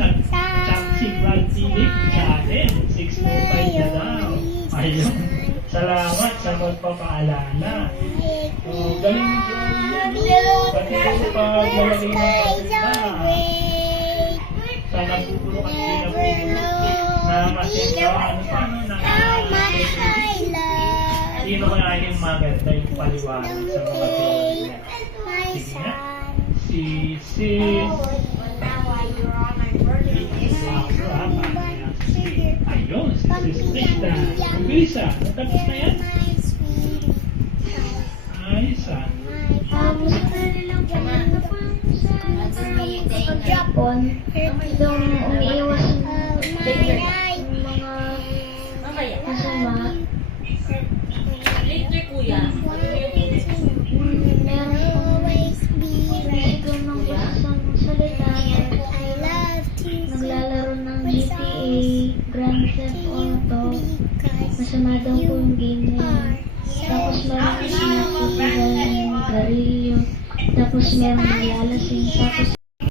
nag-chat si Brad Philip sa atin. 6:05 na daw. Ayun. Salamat sa magpapaalala. So, galing mo dyan. Pati mo pa galing ng kasita. Sana bubulok at pinabulok. Na masintahan. Paano na? Sino kaya yung maganda yung paliwanag sa mga teorya? Sige nga. Si ayun, si Krista. Krista, natapos na yan? Ayos ah. Sa Japan, yung umiiwas ng mga masama. Kuya. Ito ng basang salita. Naglalaro ng GTA, Grand Theft Auto. Masama daw po yung game na yun. Tapos meron sinaputigan ng garilyo. Tapos meron naglalasing. Tapos